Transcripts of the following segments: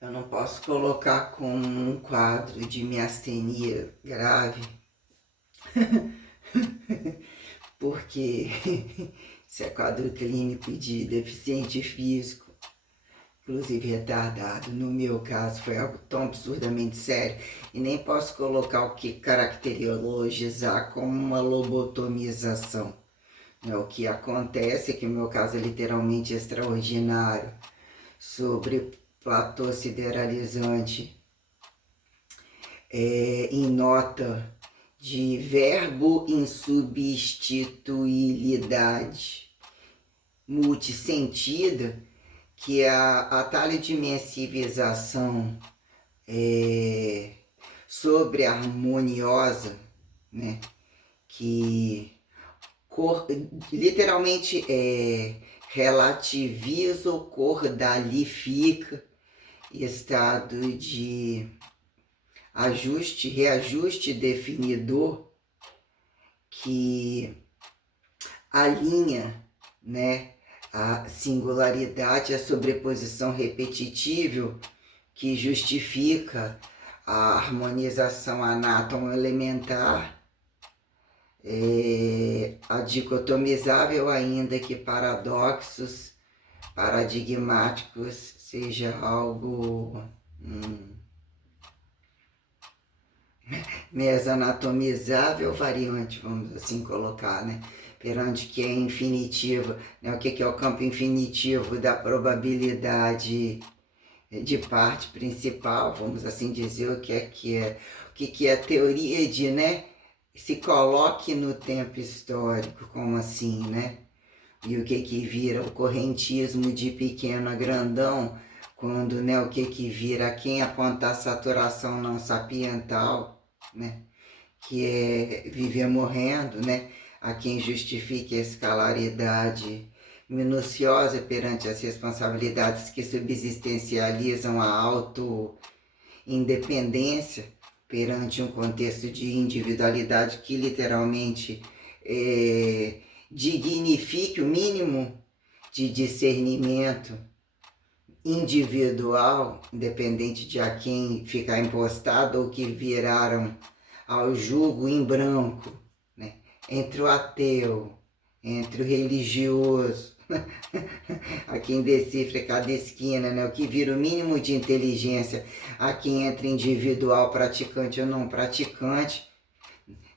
Eu não posso colocar como um quadro de miastenia grave, porque isso é quadro clínico de deficiente físico, inclusive retardado. No meu caso, foi algo tão absurdamente sério, e nem posso colocar o que caracterizar como uma lobotomização. Né? O que acontece é que o meu caso é literalmente extraordinário. Sobre platô sideralizante, em nota de verbo insubstituibilidade multissentida, que é a taliodimensivização sobre harmoniosa, né? Que cor, literalmente relativiza ou cordalifica estado de ajuste, reajuste definidor que alinha, né, a singularidade, a sobreposição repetitível que justifica a harmonização anátomo-elementar, a dicotomizável, ainda que paradoxos paradigmáticos seja algo mesanatomizável variante, vamos assim colocar, né? Perante que é infinitiva, né? O que é o campo infinitivo da probabilidade de parte principal, vamos assim dizer, o que é a teoria de, né? Se coloque no tempo histórico, como assim, né? E o que vira o correntismo de pequeno a grandão, quando, né, o que vira quem apontar a saturação não sapiental, né? Que é viver morrendo, né? A quem justifique a escalaridade minuciosa perante as responsabilidades que subsistencializam a auto-independência perante um contexto de individualidade que literalmente dignifique o mínimo de discernimento individual, independente de a quem ficar impostado ou que viraram ao jugo em branco, né? Entre o ateu, entre o religioso, a quem decifra cada esquina, né? O que vira o mínimo de inteligência, a quem entra individual, praticante ou não praticante,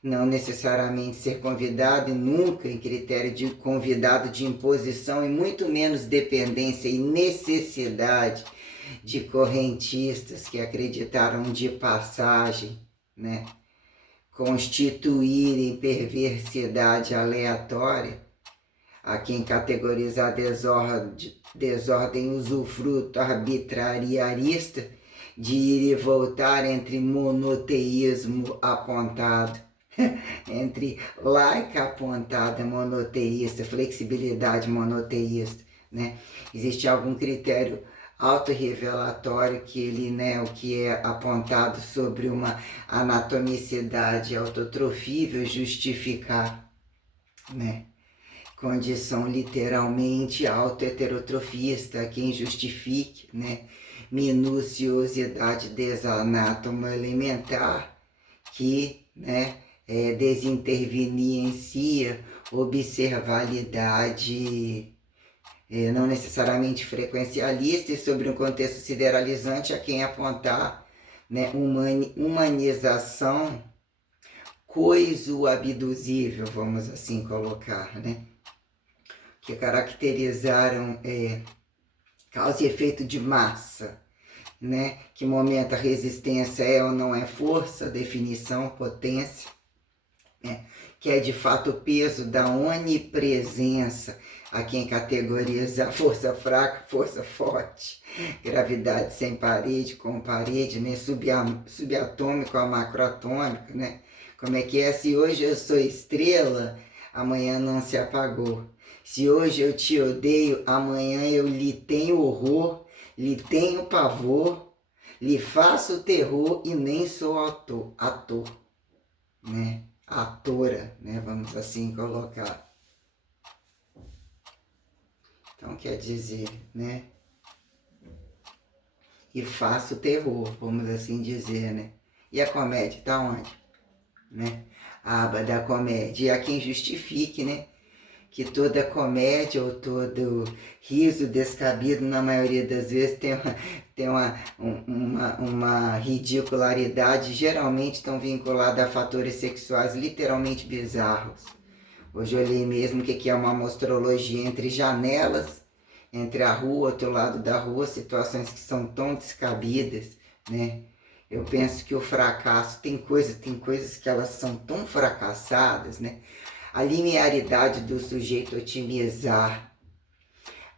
não necessariamente ser convidado e nunca em critério de convidado de imposição e muito menos dependência e necessidade de correntistas que acreditaram de passagem, né? Constituírem perversidade aleatória, a quem categorizar desordem usufruto arbitrariarista de ir e voltar entre monoteísmo apontado, entre laica apontada monoteísta, flexibilidade monoteísta, né? Existe algum critério autorrevelatório que ele, né, o que é apontado sobre uma anatomicidade autotrofível justificar, né? Condição literalmente autoheterotrofista, quem justifique, né? Minuciosidade desanátomo elementar, que, né, desinterveniencia observalidade não necessariamente frequencialista e sobre um contexto sideralizante a quem apontar, né, humanização coiso-abduzível, vamos assim colocar, né, que caracterizaram causa e efeito de massa, né, que momento a resistência é ou não é força, definição, potência, né, que é de fato o peso da onipresença, a quem categoriza força fraca, força forte, gravidade sem parede, com parede, né, subatômico a macroatômico, né, como é que é? Se hoje eu sou estrela, amanhã não se apagou. Se hoje eu te odeio, amanhã eu lhe tenho horror, lhe tenho pavor, lhe faço terror e nem sou ator, né? Atora, né? Vamos assim colocar. Então quer dizer, né? e faço terror, vamos assim dizer, né? E a comédia tá onde? Né? A aba da comédia. E há quem justifique, né? Que toda comédia ou todo riso descabido, na maioria das vezes, tem uma ridicularidade, geralmente estão vinculadas a fatores sexuais literalmente bizarros. Hoje eu olhei mesmo o que é uma amostrologia entre janelas, entre a rua, outro lado da rua, situações que são tão descabidas, né? Eu penso que o fracasso tem coisas que elas são tão fracassadas, né? A linearidade do sujeito otimizar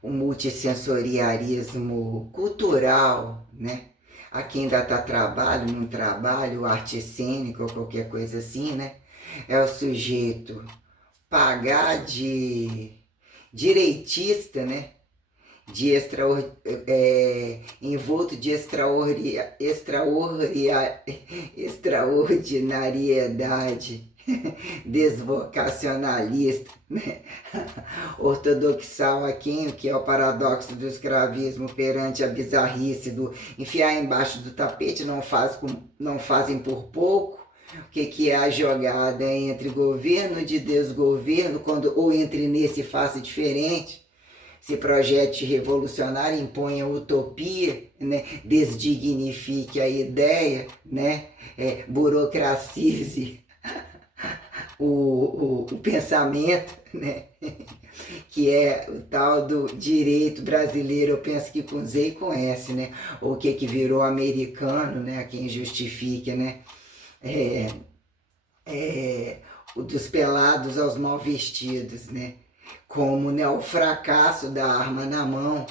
o multissensorialismo cultural, né? A quem ainda está trabalho, num trabalho, arte cênica ou qualquer coisa assim, né? É o sujeito pagar de direitista, né? De envolto de extraordinariedade desvocacionalista, né? Ortodoxal a quem o que é o paradoxo do escravismo perante a bizarrice do enfiar embaixo do tapete, não fazem por pouco. O que é a jogada entre governo de desgoverno, ou entre nesse faça diferente? Se projete revolucionário, imponha utopia, né? Desdignifique a ideia, né? Burocracize o pensamento, né? Que é o tal do direito brasileiro, eu penso que com Z e com S, né? Ou o que virou americano, né? Quem justifica, né? O dos pelados aos mal vestidos, né? Como, né, o fracasso da arma na mão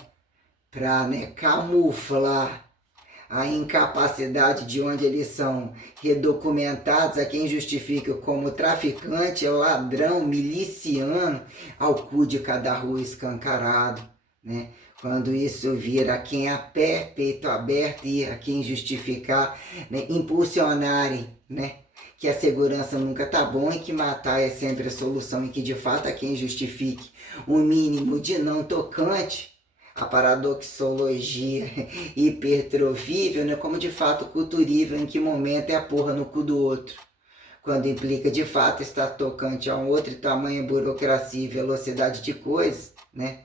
para, né, camuflar a incapacidade de onde eles são redocumentados, a quem justifica como traficante, ladrão, miliciano, ao cu de cada rua escancarado, né? Quando isso vira quem a pé, peito aberto, e a quem justificar, né, impulsionarem, né? Que a segurança nunca tá bom e que matar é sempre a solução, e que de fato a quem justifique um mínimo de não tocante, a paradoxologia hipertrofível, né, como de fato culturível, em que momento é a porra no cu do outro. Quando implica de fato estar tocante a um outro, tamanha burocracia e velocidade de coisas, né?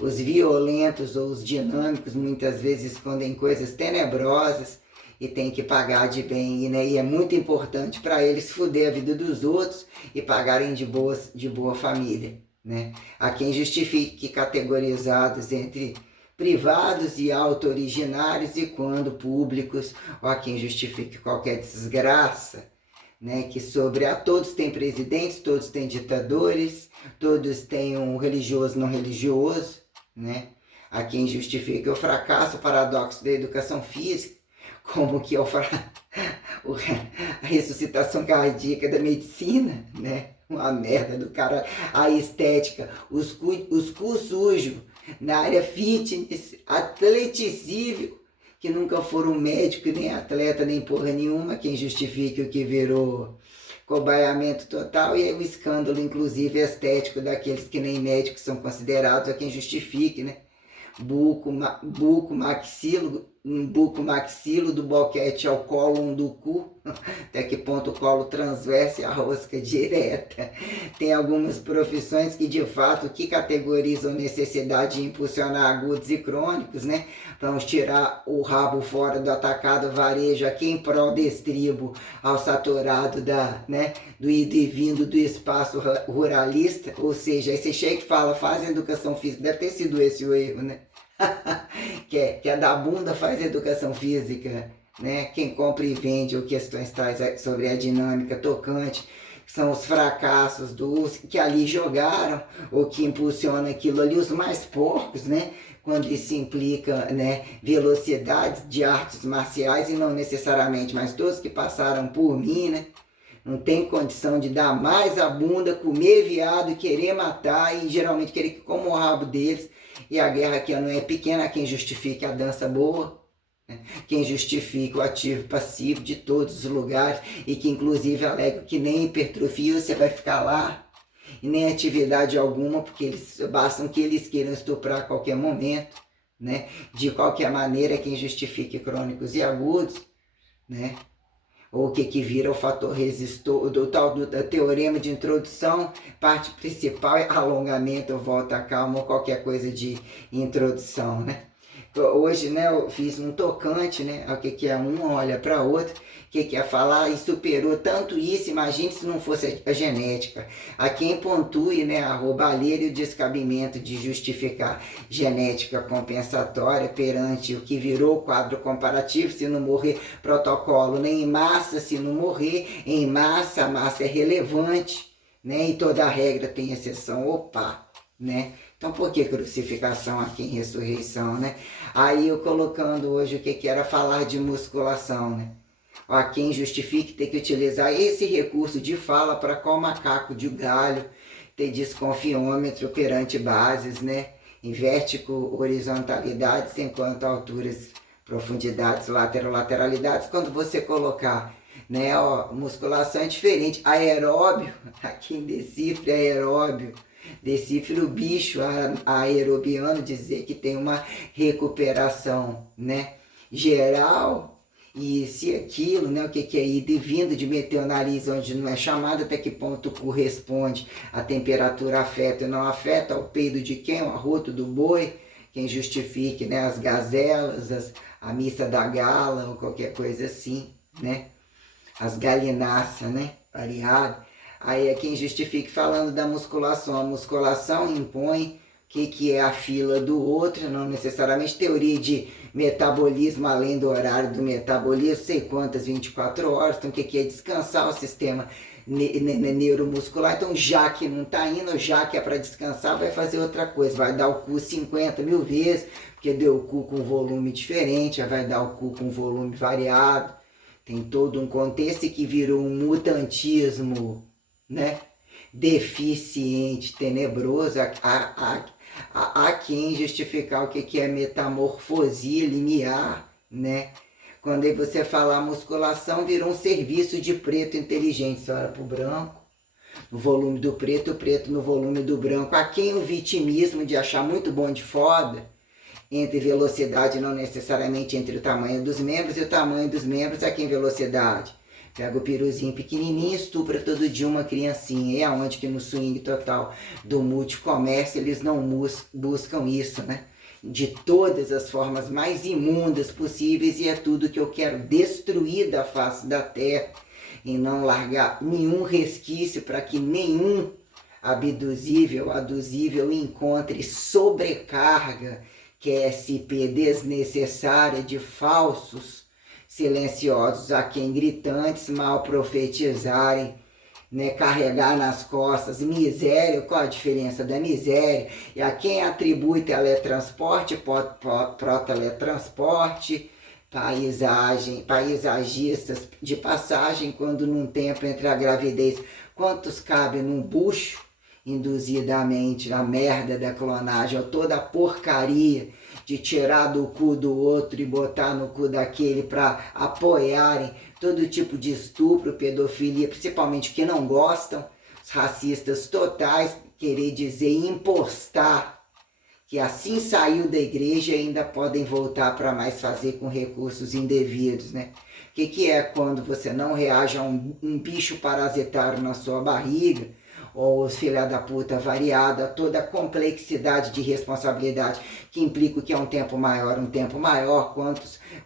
Os violentos ou os dinâmicos muitas vezes escondem coisas tenebrosas e tem que pagar de bem, né? E é muito importante para eles fuder a vida dos outros e pagarem de boa família, né? Há quem justifique categorizados entre privados e auto-originários e quando públicos, ou há quem justifique qualquer desgraça, né? Que sobre a todos têm presidentes, todos têm ditadores, todos têm um religioso não religioso, né? Há quem justifique o fracasso, o paradoxo da educação física, como que é a ressuscitação cardíaca da medicina, né? Uma merda do cara, a estética, os cu sujos na área fitness, atleticível, que nunca foram médico, nem atleta, nem porra nenhuma, quem justifique o que virou cobaiamento total, e aí o escândalo, inclusive, estético daqueles que nem médicos são considerados, a quem justifique, né? Buco maxilo, do boquete ao colo do cu, até que ponto o colo transverso e a rosca direta. Tem algumas profissões que de fato que categorizam necessidade de impulsionar agudos e crônicos, né? Vamos tirar o rabo fora do atacado varejo aqui em prol do estribo ao saturado né, do ido e vindo do espaço ruralista, ou seja, aí você chega e fala, faz educação física, deve ter sido esse o erro, né? que é da bunda faz educação física, né? Quem compra e vende ou questões tais sobre a dinâmica tocante, que são os fracassos que ali jogaram, ou que impulsionam aquilo ali, os mais porcos, né? Quando isso implica, né, velocidades de artes marciais, e não necessariamente, mas todos que passaram por mim, né? Não tem condição de dar mais a bunda, comer viado, querer matar, e geralmente querer que coma o rabo deles. E a guerra aqui não é pequena, quem justifica a dança boa, né? Quem justifica o ativo e passivo de todos os lugares, e que inclusive alega que nem hipertrofia você vai ficar lá, e nem atividade alguma, porque bastam que eles queiram estuprar a qualquer momento, né? De qualquer maneira, quem justifique crônicos e agudos, né? Ou o que vira o fator resistor, do tal do teorema de introdução, parte principal é alongamento, ou volta calma, ou qualquer coisa de introdução, né? Hoje, né, eu fiz um tocante, né, o que é um, olha para outro, o que é falar e superou tanto isso, imagine se não fosse a genética. A quem pontue, né, a roubalheira e o descabimento de justificar genética compensatória perante o que virou quadro comparativo, se não morrer protocolo, nem em massa, se não morrer, em massa, a massa é relevante, né, e toda regra tem exceção, opa, né? Então, por que crucificação aqui em ressurreição, né? Aí eu colocando hoje o que era falar de musculação, né? A quem justifique ter que utilizar esse recurso de fala para qual macaco de galho ter desconfiômetro perante bases, né? Em vértigo, horizontalidades, enquanto alturas, profundidades, lateralidades. Quando você colocar, né? Ó, musculação é diferente. Aeróbio, aqui em decifre, aeróbio. Decifre o bicho aerobiano, dizer que tem uma recuperação, né? Geral, e se aquilo, né? O que é ida e vinda de meter o nariz onde não é chamado, até que ponto corresponde, a temperatura afeta ou não afeta, o peido de quem, o arroto do boi, quem justifique, né? As gazelas, a missa da gala, ou qualquer coisa assim, né? As galináceas, né? Variado. Aí é quem justifique falando da musculação. A musculação impõe o que é a fila do outro, não necessariamente teoria de metabolismo além do horário do metabolismo, sei quantas 24 horas, então o que é descansar o sistema neuromuscular. Então já que não está indo, já que é para descansar, vai fazer outra coisa, vai dar o cu 50 mil vezes, porque deu o cu com volume diferente, vai dar o cu com volume variado, tem todo um contexto que virou um mutantismo, né? Deficiente, tenebroso, a quem justificar o que é metamorfosia linear, né? Quando aí você fala musculação, virou um serviço de preto inteligente, você olha para o branco, no volume do preto, o preto no volume do branco. A quem o vitimismo de achar muito bom de foda, entre velocidade, não necessariamente entre o tamanho dos membros, e o tamanho dos membros aqui em velocidade. Pega o piruzinho pequenininho, estupra todo dia uma criancinha. E aonde que no swing total do multicomércio eles não buscam isso, né? De todas as formas mais imundas possíveis, e é tudo que eu quero destruir da face da terra, e não largar nenhum resquício para que nenhum abduzível, aduzível encontre sobrecarga, QSP desnecessária de falsos silenciosos, a quem gritantes mal profetizarem, né, carregar nas costas miséria. Qual a diferença da miséria? E a quem atribui teletransporte, proteletransporte, paisagistas de passagem, quando num tempo entre a gravidez, quantos cabe num bucho, induzidamente, a merda da clonagem, ou toda a porcaria de tirar do cu do outro e botar no cu daquele para apoiarem todo tipo de estupro, pedofilia, principalmente que não gostam, os racistas totais, querer dizer impostar, que assim saiu da igreja e ainda podem voltar para mais fazer com recursos indevidos, né? O que é quando você não reage a um bicho parasitário na sua barriga, ou os filha da puta variada, toda a complexidade de responsabilidade que implica o que é um tempo maior,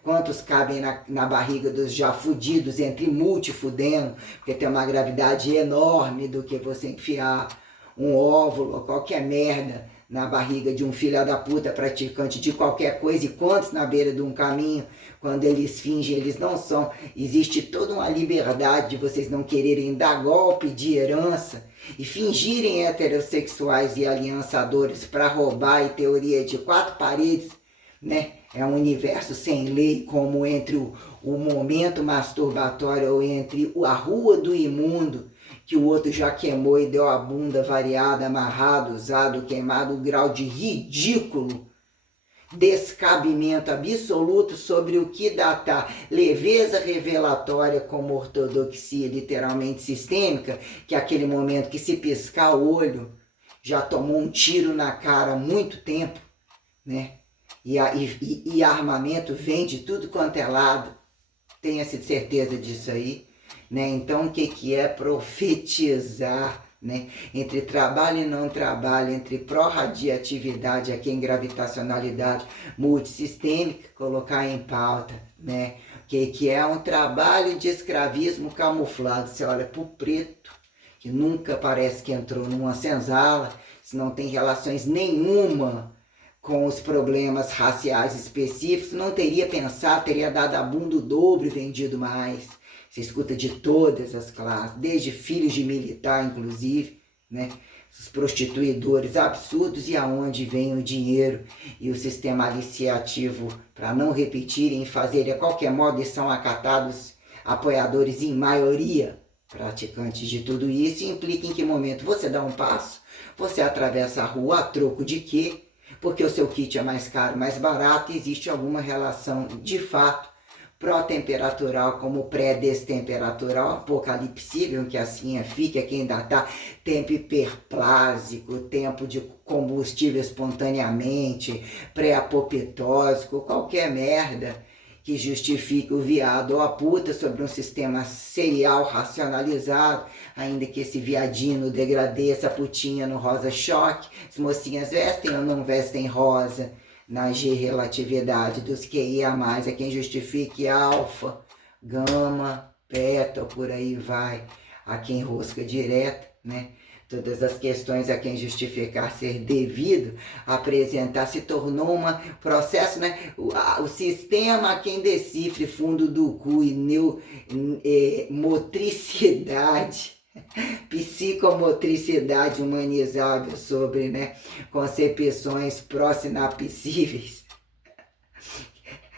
quantos cabem na barriga dos já fudidos, entre multifudendo, porque tem uma gravidade enorme do que você enfiar um óvulo ou qualquer merda na barriga de um filho da puta praticante de qualquer coisa, e quantos na beira de um caminho, quando eles fingem, eles não são. Existe toda uma liberdade de vocês não quererem dar golpe de herança e fingirem heterossexuais e aliançadores para roubar, e teoria de quatro paredes, né? É um universo sem lei, como entre o momento masturbatório ou entre a rua do imundo, que o outro já queimou e deu a bunda variada, amarrado, usado, queimado, o grau de ridículo, descabimento absoluto sobre o que datar leveza revelatória como ortodoxia literalmente sistêmica, que é aquele momento que se piscar o olho já tomou um tiro na cara há muito tempo, né? e armamento vem de tudo quanto é lado, tenha certeza disso aí, né? Então, o que é profetizar, né? Entre trabalho e não trabalho, entre pró-radiatividade, aqui em gravitacionalidade multissistêmica, colocar em pauta, né? Que é um trabalho de escravismo camuflado. Você olha para o preto, que nunca parece que entrou numa senzala, se não tem relações nenhuma com os problemas raciais específicos, não teria pensado, teria dado a bunda o dobro e vendido mais. Você escuta de todas as classes, desde filhos de militar, inclusive, né? Os prostituidores absurdos e aonde vem o dinheiro e o sistema aliciativo para não repetirem e fazerem a qualquer modo, e são acatados apoiadores em maioria praticantes de tudo isso. E implica em que momento você dá um passo, você atravessa a rua a troco de quê? Porque o seu kit é mais caro, mais barato, existe alguma relação de fato pró-temperatural como pré-destemperatural, apocalipsível, que assim fica, que ainda está tempo hiperplásico, tempo de combustível espontaneamente, pré-apopetósico, qualquer merda que justifique o viado ou a puta sobre um sistema serial racionalizado, ainda que esse viadinho no degradê, essa putinha no rosa choque, as mocinhas vestem ou não vestem rosa, na G-relatividade dos QIA+, é quem justifique alfa, gama, beta, por aí vai, a quem rosca direta, né? Todas as questões a quem justificar ser devido, apresentar, se tornou um processo, né? O sistema a quem decifre fundo do cu e motricidade, psicomotricidade humanizável sobre, né, concepções pró-sinapsíveis,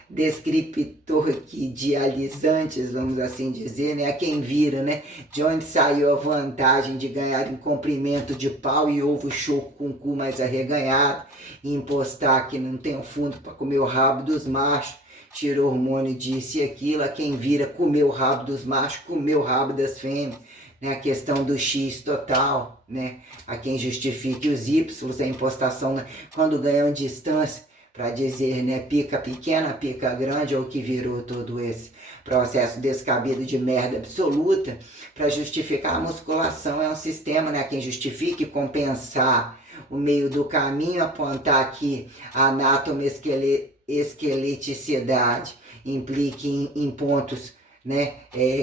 descriptor-dializantes, vamos assim dizer, né? A quem vira, né? De onde saiu a vantagem de ganhar em comprimento de pau e ovo choco com o cu mais arreganhado e impostar que não tem o fundo para comer o rabo dos machos, tirou hormônio disso e aquilo. A quem vira, comeu o rabo dos machos, comeu o rabo das fêmeas, né? A questão do X total, né? A quem justifique os Y, a impostação, né? Quando ganham distância, para dizer, né, pica pequena, pica grande, ou que virou todo esse processo descabido de merda absoluta, para justificar a musculação. É um sistema, né, quem justifique compensar o meio do caminho, apontar aqui a esqueleticidade, implique em pontos, né,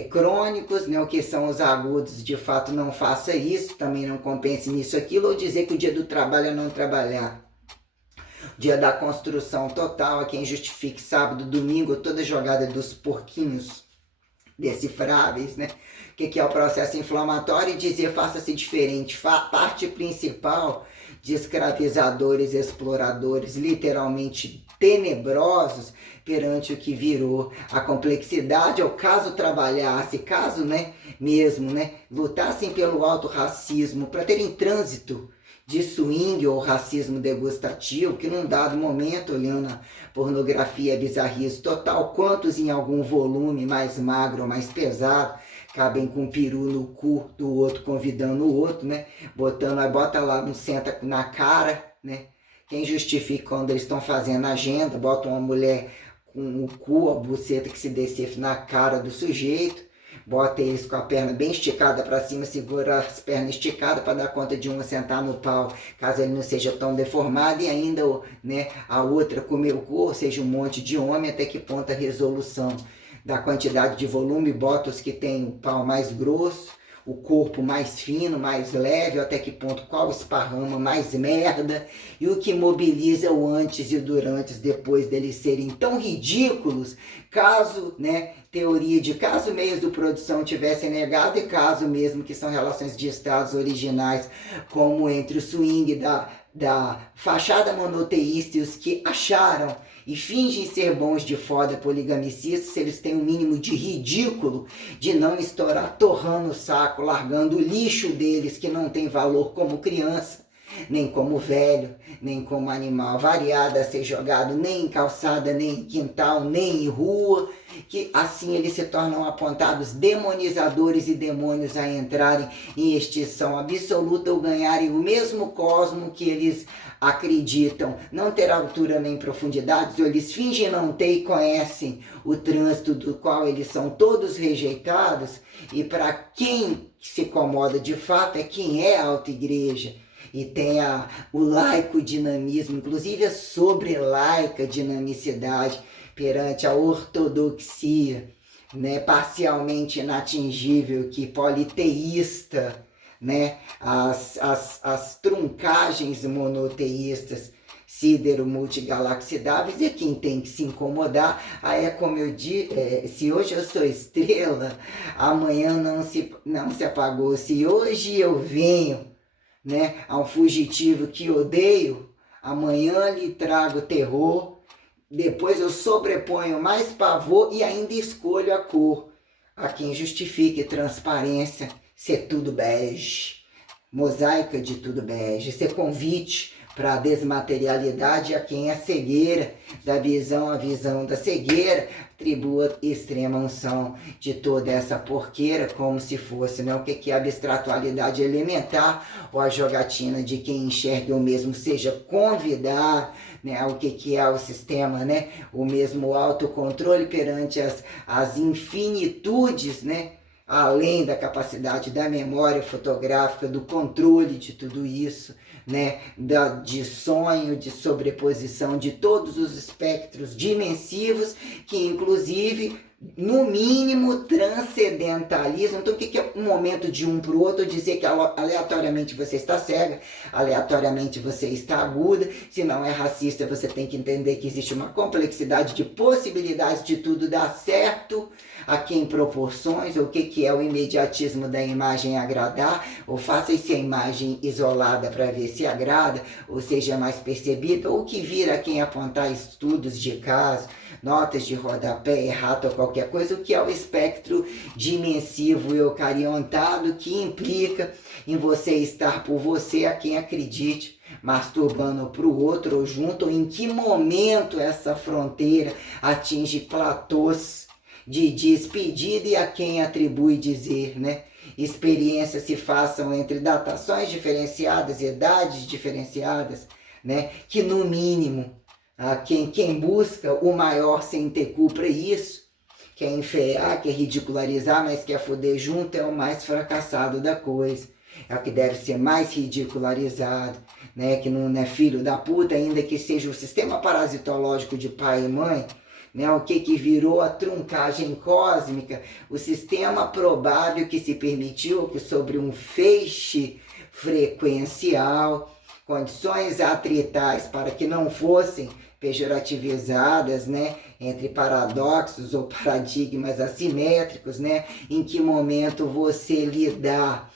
crônicos, né, o que são os agudos, de fato não faça isso, também não compense nisso, aquilo, ou dizer que o dia do trabalho é não trabalhar. Dia da construção total, a quem justifique sábado, domingo, toda jogada dos porquinhos decifráveis, né? O que é o processo inflamatório? E dizer faça-se diferente. Parte principal de escravizadores, exploradores, literalmente tenebrosos perante o que virou a complexidade, ou caso trabalhasse, caso, né, mesmo, né, lutassem pelo alto racismo para terem trânsito de swing ou racismo degustativo, que num dado momento, olhando a pornografia, bizarrice total, quantos em algum volume mais magro ou mais pesado, cabem com o peru no cu do outro, convidando o outro, né? Bota lá, não senta na cara, né? Quem justifica quando eles estão fazendo agenda, bota uma mulher com o cu, a buceta que se decifra na cara do sujeito, bota eles com a perna bem esticada para cima, segura as pernas esticadas para dar conta de uma sentar no pau, caso ele não seja tão deformado, e ainda, né, a outra comer o cu, ou seja, um monte de homem. Até que ponto a resolução da quantidade de volume, bota os que tem o pau mais grosso, o corpo mais fino, mais leve, até que ponto qual esparrama mais merda, e o que mobiliza o antes e o durante, depois deles serem tão ridículos, caso, né, teoria de caso meios do produção tivessem negado, e caso mesmo que são relações de estados originais, como entre o swing da fachada monoteísta e os que acharam e fingem ser bons de foda poligamicistas, se eles têm um mínimo de ridículo de não estourar torrando o saco, largando o lixo deles que não tem valor como criança, nem como velho, nem como animal variado a ser jogado nem em calçada, nem em quintal, nem em rua, que assim eles se tornam apontados demonizadores e demônios a entrarem em extinção absoluta ou ganharem o mesmo cosmo que eles acreditam não ter altura nem profundidades, ou eles fingem não ter e conhecem o trânsito do qual eles são todos rejeitados, e para quem se incomoda de fato é quem é a auto-igreja e tem o laico dinamismo, inclusive a sobre-laica dinamicidade perante a ortodoxia, né, parcialmente inatingível, que politeísta, né, as truncagens monoteístas sidero-multigalaxidáveis, e quem tem que se incomodar, aí é como eu digo, se hoje eu sou estrela, amanhã não se apagou, se hoje eu venho, né, a um fugitivo que odeio, amanhã lhe trago terror, depois eu sobreponho mais pavor e ainda escolho a cor. A quem justifique transparência, ser tudo bege, mosaica de tudo bege, ser convite para a desmaterialidade a quem é cegueira, da visão à visão da cegueira, atribua extrema unção de toda essa porqueira, como se fosse, né, o que é a abstratualidade elementar, ou a jogatina de quem enxerga o mesmo seja convidado, né, o que é o sistema, né, o mesmo autocontrole perante as infinitudes, né, além da capacidade da memória fotográfica, do controle de tudo isso, né, de sonho, de sobreposição de todos os espectros dimensivos, que inclusive, no mínimo, transcendentalizam. Então, o que é um momento de um para o outro? Dizer que aleatoriamente você está cega, aleatoriamente você está aguda. Se não é racista, você tem que entender que existe uma complexidade de possibilidades de tudo dar certo, a quem proporções, ou o que é o imediatismo da imagem agradar, ou faça-se a imagem isolada para ver se agrada, ou seja mais percebida, ou que vira a quem apontar estudos de caso, notas de rodapé, errata ou qualquer coisa, o que é o espectro dimensivo e eucariontado, que implica em você estar por você a quem acredite, masturbando para o outro ou junto, ou em que momento essa fronteira atinge platôs de despedida e a quem atribui dizer, né? Experiências se façam entre datações diferenciadas, idades diferenciadas, né? Que no mínimo, quem busca o maior sem ter culpa é isso, quer enfeiar, quer ridicularizar, mas quer foder junto, é o mais fracassado da coisa, é o que deve ser mais ridicularizado, né? Que não é filho da puta, ainda que seja o sistema parasitológico de pai e mãe, né, o que virou a truncagem cósmica, o sistema probável que se permitiu que sobre um feixe frequencial, condições atritais para que não fossem pejorativizadas, né, entre paradoxos ou paradigmas assimétricos, né, em que momento você lidar,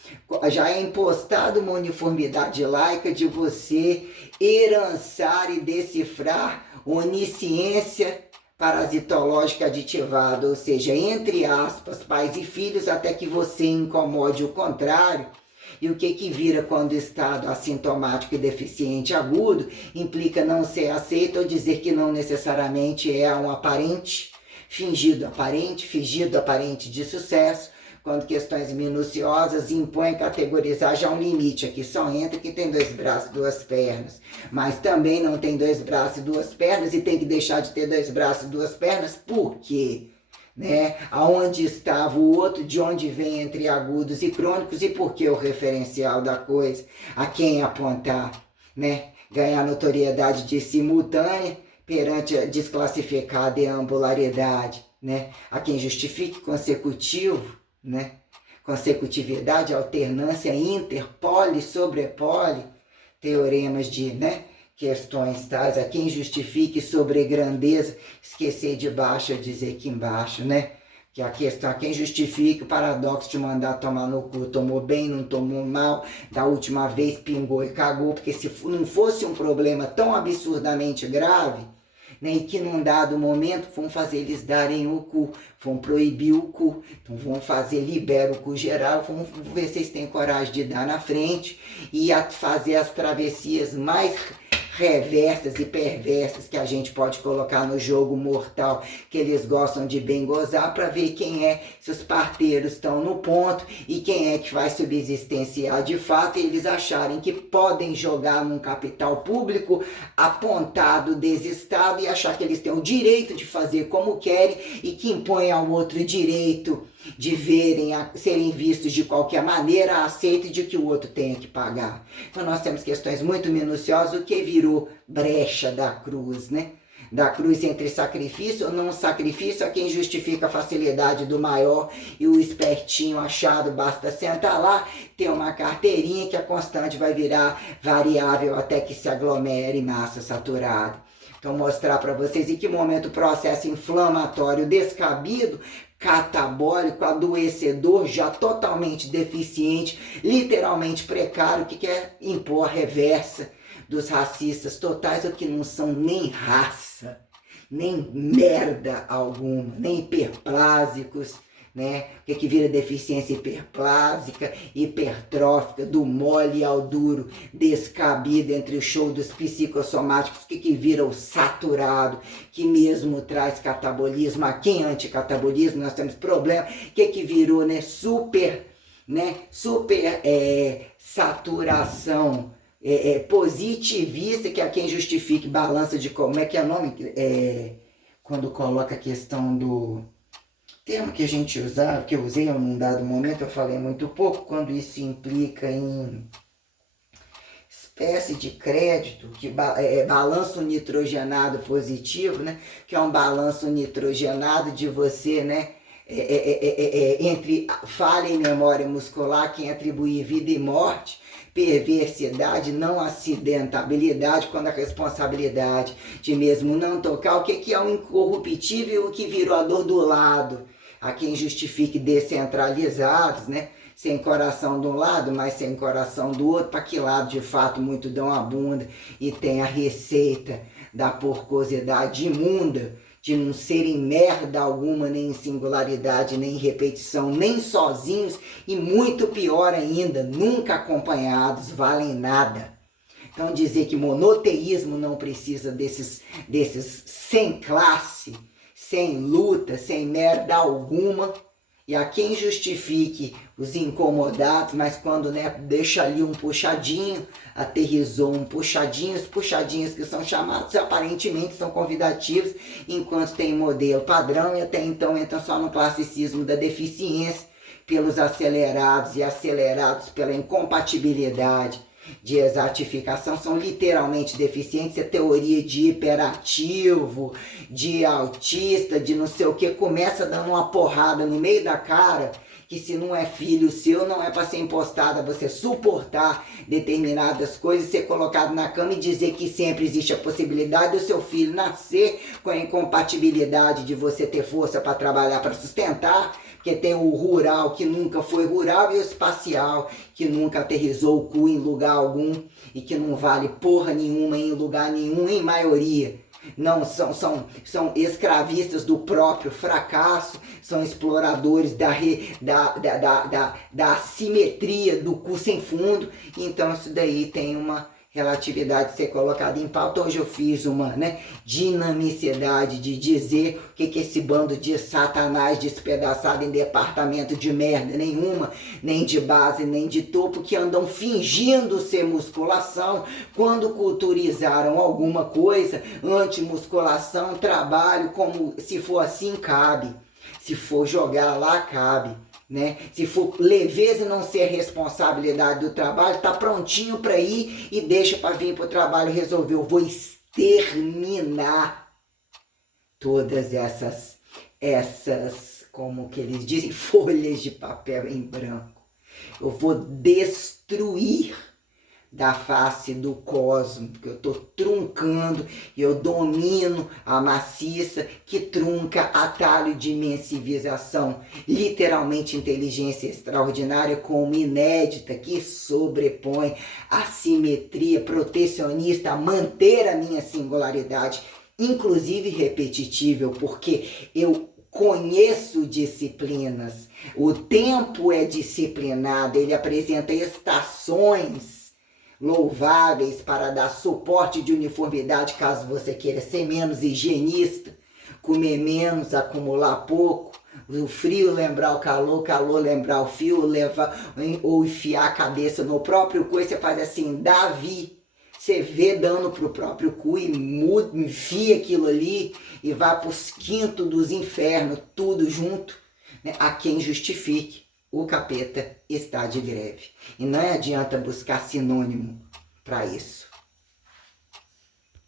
já é impostado uma uniformidade laica de você herançar e decifrar onisciência parasitológica aditivada, ou seja, entre aspas, pais e filhos, até que você incomode o contrário. E o que vira quando o estado assintomático e deficiente agudo implica não ser aceito ou dizer que não necessariamente é um fingido aparente de sucesso, quando questões minuciosas impõem categorizar já um limite. Aqui só entra quem tem 2 braços e 2 pernas, mas também não tem 2 braços e 2 pernas e tem que deixar de ter 2 braços e 2 pernas, por quê? Né? Aonde estava o outro, de onde vem entre agudos e crônicos, e por que o referencial da coisa, a quem apontar, né? Ganhar notoriedade de simultânea perante a desclassificada deambulariedade, né? A quem justifique consecutivo, né? Consecutividade, alternância, inter, poli, sobrepoli, teoremas de, né, questões tais, a quem justifique sobre grandeza, esquecer de baixo, dizer que embaixo, né? Que a questão, a quem justifique o paradoxo de mandar tomar no cu, tomou bem, não tomou mal, da última vez pingou e cagou, porque se não fosse um problema tão absurdamente grave, né? E que num dado momento vão fazer eles darem o cu, vão proibir o cu, então vão fazer, libera o cu geral, vão ver se eles têm coragem de dar na frente e fazer as travessias mais reversas e perversas que a gente pode colocar no jogo mortal que eles gostam de bem gozar, para ver quem é, se os parteiros estão no ponto e quem é que vai subsistenciar de fato, e eles acharem que podem jogar num capital público apontado, desestado, e achar que eles têm o direito de fazer como querem e que impõem ao outro o direito de serem vistos de qualquer maneira, aceito de que o outro tenha que pagar. Então nós temos questões muito minuciosas, o que virou brecha da cruz, né? Da cruz entre sacrifício ou não sacrifício, a quem justifica a facilidade do maior e o espertinho achado, basta sentar lá, ter uma carteirinha que a constante vai virar variável até que se aglomere em massa saturada. Então mostrar para vocês em que momento o processo inflamatório descabido, catabólico, adoecedor, já totalmente deficiente, literalmente precário, que quer impor a reversa dos racistas totais, ou que não são nem raça, nem merda alguma, nem hiperplásicos, né? O que vira deficiência hiperplásica, hipertrófica, do mole ao duro, descabido entre o show dos psicossomáticos, que vira o saturado, que mesmo traz catabolismo, aqui em anticatabolismo nós temos problema, que virou, né, super saturação positivista, que é quem justifique balança de, como é que é o nome? Quando coloca a questão do termo que a gente usava, que eu usei em um dado momento, eu falei muito pouco, quando isso implica em espécie de crédito, que balanço nitrogenado positivo, né? Que é um balanço nitrogenado de você, né? Entre falha e memória muscular, quem atribui vida e morte, perversidade, não acidentabilidade, quando a responsabilidade de mesmo não tocar, o que é o incorruptível, o que virou a dor do lado, a quem justifique descentralizados, né? Sem coração de um lado, mas sem coração do outro, para que lado de fato muito dão a bunda e tem a receita da porcosidade imunda, de não serem merda alguma, nem em singularidade, nem em repetição, nem sozinhos, e muito pior ainda, nunca acompanhados, valem nada. Então dizer que monoteísmo não precisa desses sem classe, sem luta, sem merda alguma, e a quem justifique os incomodados, mas quando, né, deixa ali um puxadinho, aterrizou um puxadinho, os puxadinhos que são chamados aparentemente são convidativos, enquanto tem modelo padrão, e até então entram só no classicismo da deficiência, pelos acelerados e acelerados pela incompatibilidade de exatificação, são literalmente deficientes. A teoria de hiperativo, de autista, de não sei o que, começa dando uma porrada no meio da cara, que se não é filho seu, não é para ser impostada, você suportar determinadas coisas, ser colocado na cama e dizer que sempre existe a possibilidade do seu filho nascer com a incompatibilidade de você ter força para trabalhar, para sustentar, porque tem o rural que nunca foi rural e o espacial que nunca aterrizou o cu em lugar algum e que não vale porra nenhuma em lugar nenhum, em maioria. Não são escravistas do próprio fracasso, são exploradores da assimetria do cu sem fundo. Então isso daí tem uma relatividade de ser colocada em pauta. Hoje eu fiz uma, né, dinamicidade de dizer o que esse bando de satanás despedaçado em departamento de merda nenhuma, nem de base, nem de topo, que andam fingindo ser musculação, quando culturizaram alguma coisa, antimusculação, trabalho, como se for assim cabe, se for jogar lá cabe. Né? Se for leveza e não ser responsabilidade do trabalho, tá prontinho para ir e deixa para vir para o trabalho resolver. Eu vou exterminar todas essas, como que eles dizem, folhas de papel em branco. Eu vou destruir da face do cosmos, porque eu estou truncando e eu domino a maciça que trunca atalho de imensivização, literalmente inteligência extraordinária como inédita, que sobrepõe a simetria protecionista a manter a minha singularidade inclusive repetitível, porque eu conheço disciplinas. O tempo é disciplinado, ele apresenta estações louváveis para dar suporte de uniformidade, caso você queira ser menos higienista, comer menos, acumular pouco, o frio lembrar o calor lembrar o frio, ou enfiar a cabeça no próprio cu, você faz assim, Davi, você vê dando pro próprio cu e enfia aquilo ali e vai pros quintos dos infernos, tudo junto, né? A quem justifique, o capeta está de greve. E não adianta buscar sinônimo para isso.